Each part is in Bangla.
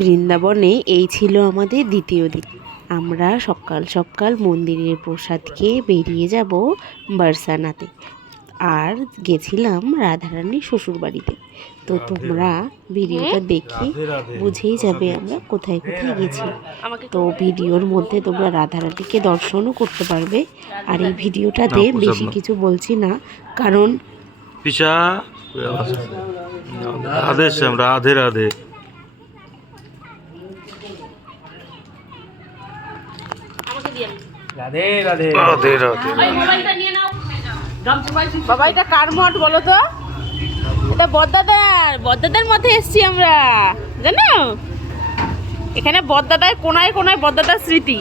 বৃন্দাবনে এই ছিল আমাদের দ্বিতীয় দিন। আমরা সকাল সকাল মন্দিরের প্রসাদ খেয়ে বেরিয়ে যাব বারসানাতে, আর গেছিলাম রাধারানীর শ্বশুরবাড়িতে। তো তোমরা ভিডিওটা দেখে বুঝেই যাবে আমরা কোথায় কোথায় গেছি। তো ভিডিওর মধ্যে তোমরা রাধারানীকে দর্শনও করতে পারবে। আর এই ভিডিওটাতে বেশি কিছু বলছি না, কারণ রাধে রাধে। রাধে রাধে রাধে রাধে। বাবা এটা কার মঠ বলো তো? এটা বদ্দাদার মঠে এসছি আমরা, জানো? এখানে বদ্দাদার কোনায় কোনায় বদ্দাদার স্মৃতি।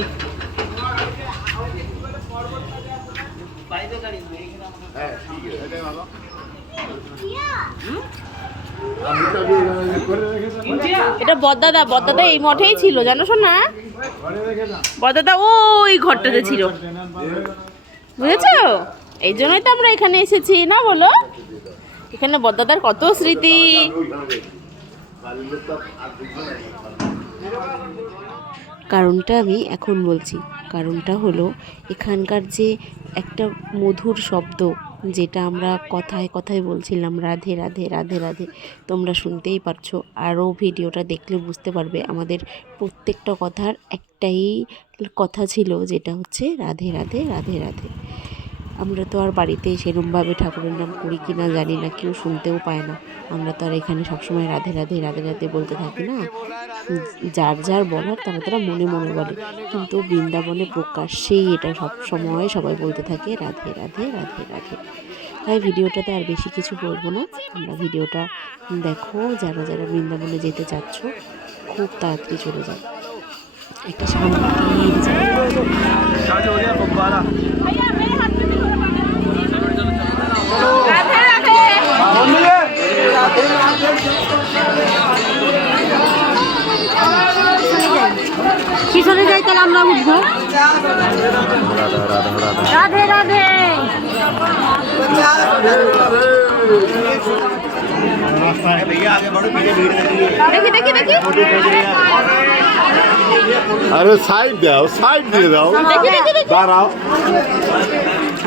এটা বদ্দাদা এই মঠেই ছিল, জানো শোনা? বদ্দাদা ওই ঘরটাতে ছিল, বুঝেছো? এই জন্যই তো আমরা এখানে এসেছি, না বলো? এখানে বদ্দাদার কত স্মৃতি। কারণটা আমি এখন বলছি। কারণটা হলো এখানকার যে একটা মধুর শব্দ, যেটা আমরা কথায় কথায় বলছিলাম, রাধে রাধে রাধে রাধে, তোমরা শুনতেই পারছো। আরও ভিডিওটা দেখলে বুঝতে পারবে আমাদের প্রত্যেকটা কথার একটাই কথা ছিল, যেটা হচ্ছে রাধে রাধে রাধে রাধে। আমরা তো আর বাড়িতে সেরকমভাবে ঠাকুরের নাম করি কি না জানি না, কেউ শুনতেও পায় না। আমরা তো আর এখানে সবসময় রাধে রাধে রাধে রাধে বলতে থাকি না। যার যার বলার তারা তারা মনে মনে বলে, কিন্তু বৃন্দাবনে প্রকাশ্যেই এটা সব সময় সবাই বলতে থাকে রাধে রাধে রাধে রাধে। তাই ভিডিওটাতে আর বেশি কিছু বলবো না, তোমরা ভিডিওটা দেখো। যারা যারা বৃন্দাবনে যেতে চাচ্ছ খুব তাড়াতাড়ি চলে যাও, একটা শান্তির জায়গা। পিছনে যাই, তাহলে আমরা উঠবো। রাধে রাধে। দেখি দেখি দেখি, আরে সাইড দাও, সাইড দিয়ে দাও, দাঁড়াও।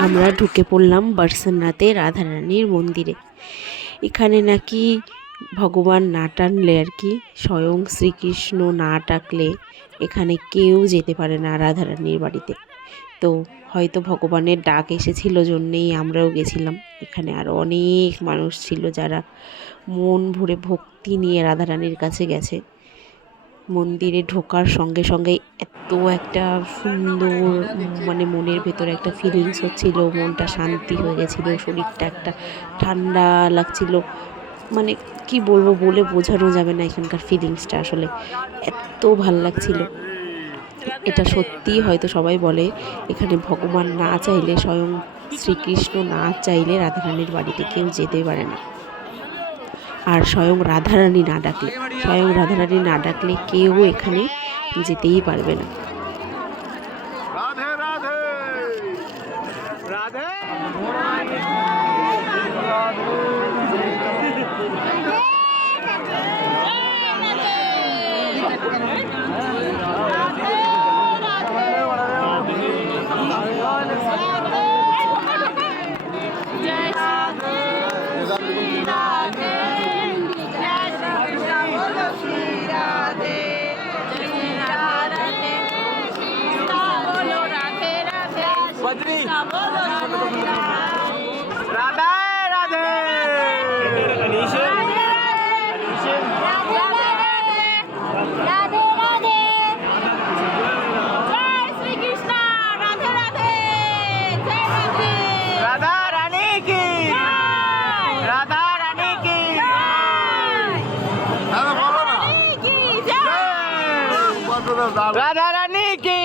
আমরা ঢুকে পড়লাম বারসানাতে রাধারানীর মন্দিরে। এখানে নাকি ভগবান না টানলে, আর কি স্বয়ং শ্রীকৃষ্ণ না ডাকলে এখানে কেউ যেতে পারে না রাধারানীর বাড়িতে। তো হয়তো ভগবানের ডাক এসেছিল জন্যেই আমরাও গেছিলাম। এখানে আরও অনেক মানুষ ছিল যারা মন ভরে ভক্তি নিয়ে রাধারানীর কাছে গেছে। মন্দিরে ঢোকার সঙ্গে সঙ্গে এত একটা সুন্দর, মানে মনের ভেতরে একটা ফিলিংস হচ্ছিল, মনটা শান্তি হয়ে গেছিলো, শরীরটা একটা ঠান্ডা লাগছিল। মানে কি বলবো, বলে বোঝানো যাবে না এখানকার ফিলিংসটা, আসলে এত ভাল লাগছিল। এটা সত্যি, হয়তো সবাই বলে এখানে ভগবান না চাইলে, স্বয়ং শ্রীকৃষ্ণ না চাইলে রাধারানীর বাড়িতে কেউ যেতে পারে না। আর স্বয়ং রাধারানী না ডাকলে কেউ এখানে যেতেই পারবে না। রাধে রাধে। রাধা রানী কি, রাধা রানী কি, রাধা রানী কি।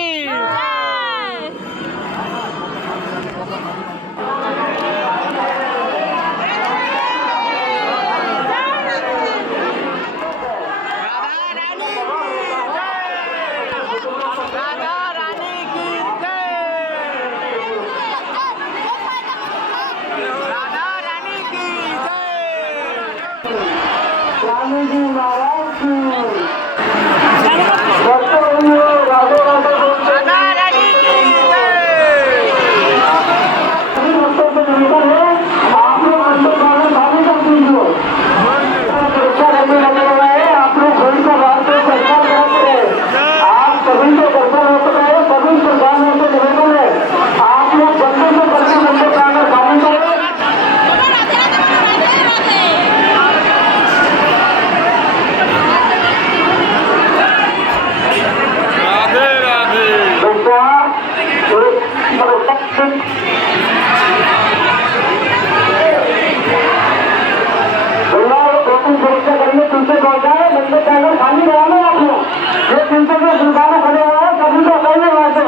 पानी डालो आप लोग ये चिंता के दुकान खड़े हुए हैं सभी को हटाइए वहाँ से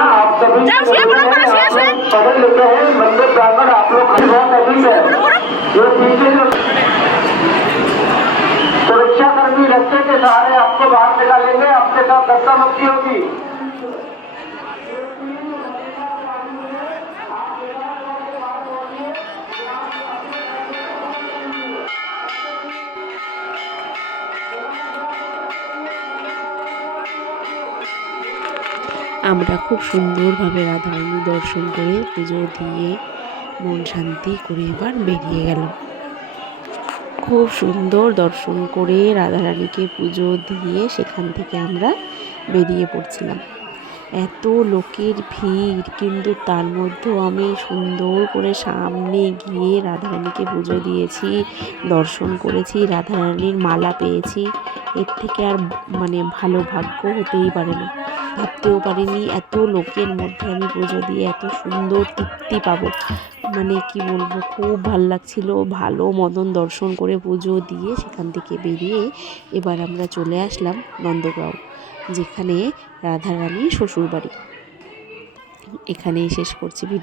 आप सभी पढ़े लिखे हैं मंदिर प्रांगण आप लोग बहुत अधिक है ये पीछे जो सुरक्षाकर्मी रस्ते के सहारे आपको बाहर निकालेंगे आपके साथ धक्का मुक्की होगी আমরা খুব সুন্দরভাবে রাধারানী দর্শন করে পুজো দিয়ে মন শান্তি করে এবার বেরিয়ে গেলাম। খুব সুন্দর দর্শন করে রাধারানীকে পুজো দিয়ে সেখান থেকে আমরা বেরিয়ে পড়ছিলাম। এত লোকের ভিড়, কিন্তু তার মধ্যেও আমি সুন্দর করে সামনে গিয়ে রাধারানীকে পুজো দিয়েছি, দর্শন করেছি, রাধারানীর মালা পেয়েছি। এর থেকে আর ভালো ভাগ্য হতেই পারে না। ভাবতেও পারিনি এত লোকের মধ্যে আমি পুজো দিয়ে এত সুন্দর তৃপ্তি পাবো। কি বলবো, খুব ভালো লাগছিল। ভালো মতন দর্শন করে পুজো দিয়ে সেখান থেকে বেরিয়ে এবার আমরা চলে আসলাম নন্দগাঁও, যেখানে রাধারানীর শ্বশুরবাড়ি। এখানেই শেষ করছি ভিডিও।